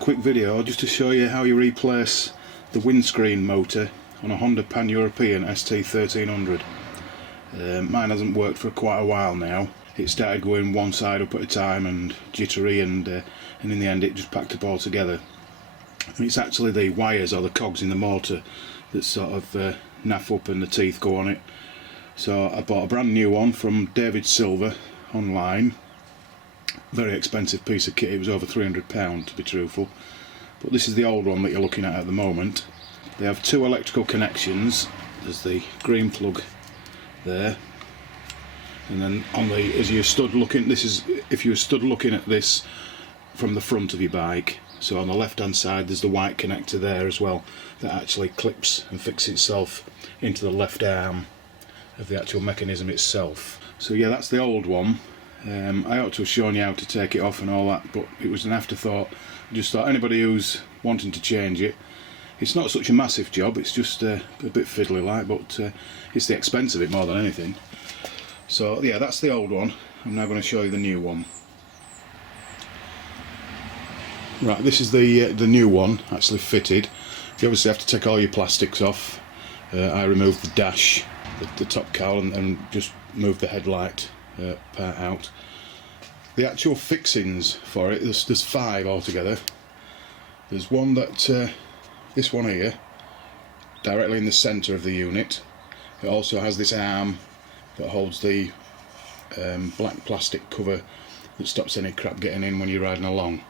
quick video just to show you how you replace the windscreen motor on a Honda Pan European ST1300. Mine hasn't worked for quite a while now. It started going one side up at a time and jittery, and in the end it just packed up all together. And it's actually the wires or the cogs in the motor that sort of naff up and the teeth go on it. So I bought a brand new one from David Silver online. Very expensive piece of kit, it was over £300 to be truthful. But this is the old one that you're looking at the moment. They have two electrical connections. There's the green plug there, and then on the, as you stood looking, this is if you stood looking at this from the front of your bike. So on the left hand side there's the white connector there as well, that actually clips and fixes itself into the left arm of the actual mechanism itself. So yeah, that's the old one. I ought to have shown you how to take it off and all that, but it was an afterthought. I just thought anybody who's wanting to change it, it's not such a massive job, it's just a bit fiddly like, but it's the expense of it more than anything. So yeah, that's the old one. I'm now going to show you the new one. Right, this is the new one actually fitted. You obviously have to take all your plastics off. I removed the dash, the top cowl, and just moved the headlight part out. The actual fixings for it, there's 5 altogether. There's one that, this one here, directly in the centre of the unit. It also has this arm that holds the black plastic cover that stops any crap getting in when you're riding along.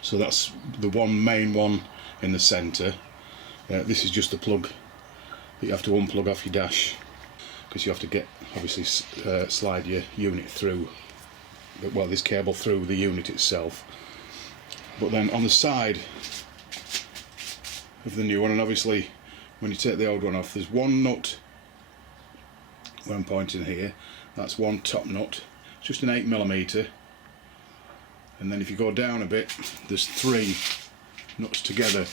So that's the main one in the centre. This is just a plug that you have to unplug off your dash, because you have to get, obviously, slide your unit through, well, this cable through the unit itself. But then on the side of the new one, and obviously when you take the old one off, there's one nut where I'm pointing here. That's one top nut, it's just an 8mm, and then if you go down a bit, there's 3 nuts together.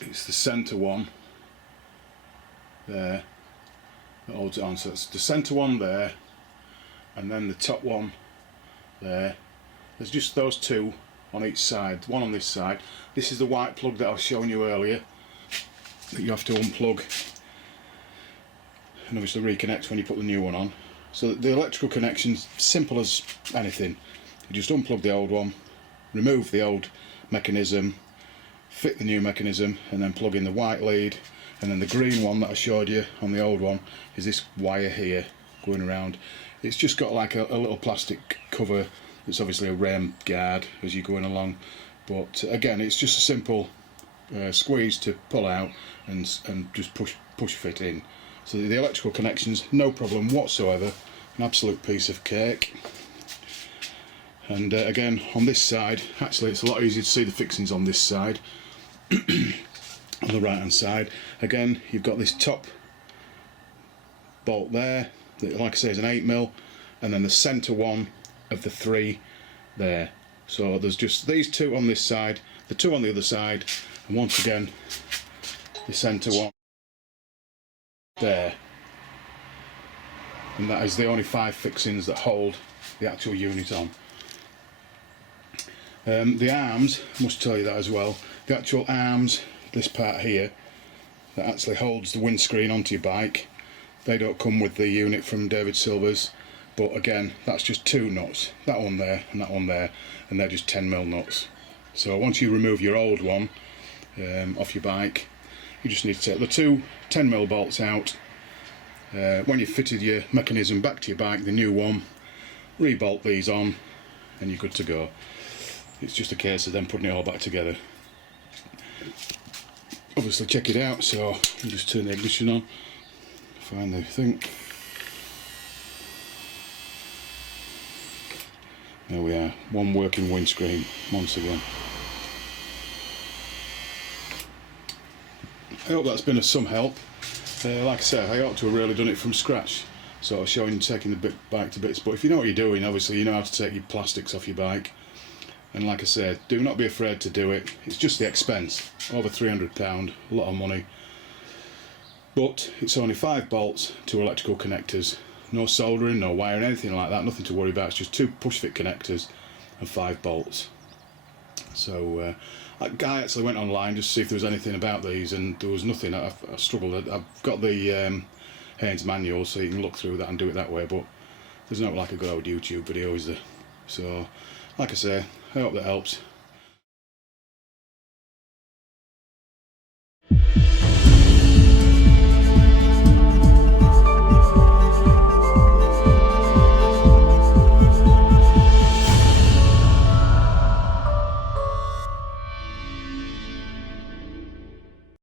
It's the centre one there that holds it on, so it's the centre one there, and then the top one there. There's just those 2 on each side, one on this side. This is the white plug that I was showing you earlier that you have to unplug and obviously reconnect when you put the new one on. So the electrical connection's simple as anything. You just unplug the old one, remove the old mechanism, fit the new mechanism, and then plug in the white lead. And then the green one that I showed you on the old one is this wire here going around. It's just got like a little plastic cover that's obviously a rain guard as you're going along, but again it's just a simple squeeze to pull out and just push fit in. So the electrical connections, no problem whatsoever, an absolute piece of cake. And again on this side, actually it's a lot easier to see the fixings on this side. On the right hand side, again you've got this top bolt there that, like I say, is an 8mm, and then the centre one of the 3 there. So there's just these 2 on this side, the 2 on the other side, and once again the centre one there. And that is the only 5 fixings that hold the actual unit on. The arms, I must tell you that as well, the actual arms, this part here that actually holds the windscreen onto your bike, they don't come with the unit from David Silver's, but again that's just 2 nuts, that one there and that one there, and they're just 10mm nuts. So once you remove your old one off your bike, you just need to take the 2 10mm bolts out. When you've fitted your mechanism back to your bike, the new one, rebolt these on and you're good to go. It's just a case of them putting it all back together. Obviously check it out, so I'll just turn the ignition on, find the thing. There we are, one working windscreen once again. I hope that's been of some help. Like I said, I ought to have really done it from scratch, sort of showing you taking the bike to bits, but if you know what you're doing, obviously you know how to take your plastics off your bike. And like I said, do not be afraid to do it. It's just the expense, over £300, a lot of money. But it's only 5 bolts, 2 electrical connectors, no soldering, no wiring, anything like that, nothing to worry about. It's just 2 push fit connectors and 5 bolts. So I actually went online just to see if there was anything about these, and there was nothing. I struggled. I've got the Haynes manual, so you can look through that and do it that way, but there's not like a good old YouTube video, is there? So like I say, I hope that helps.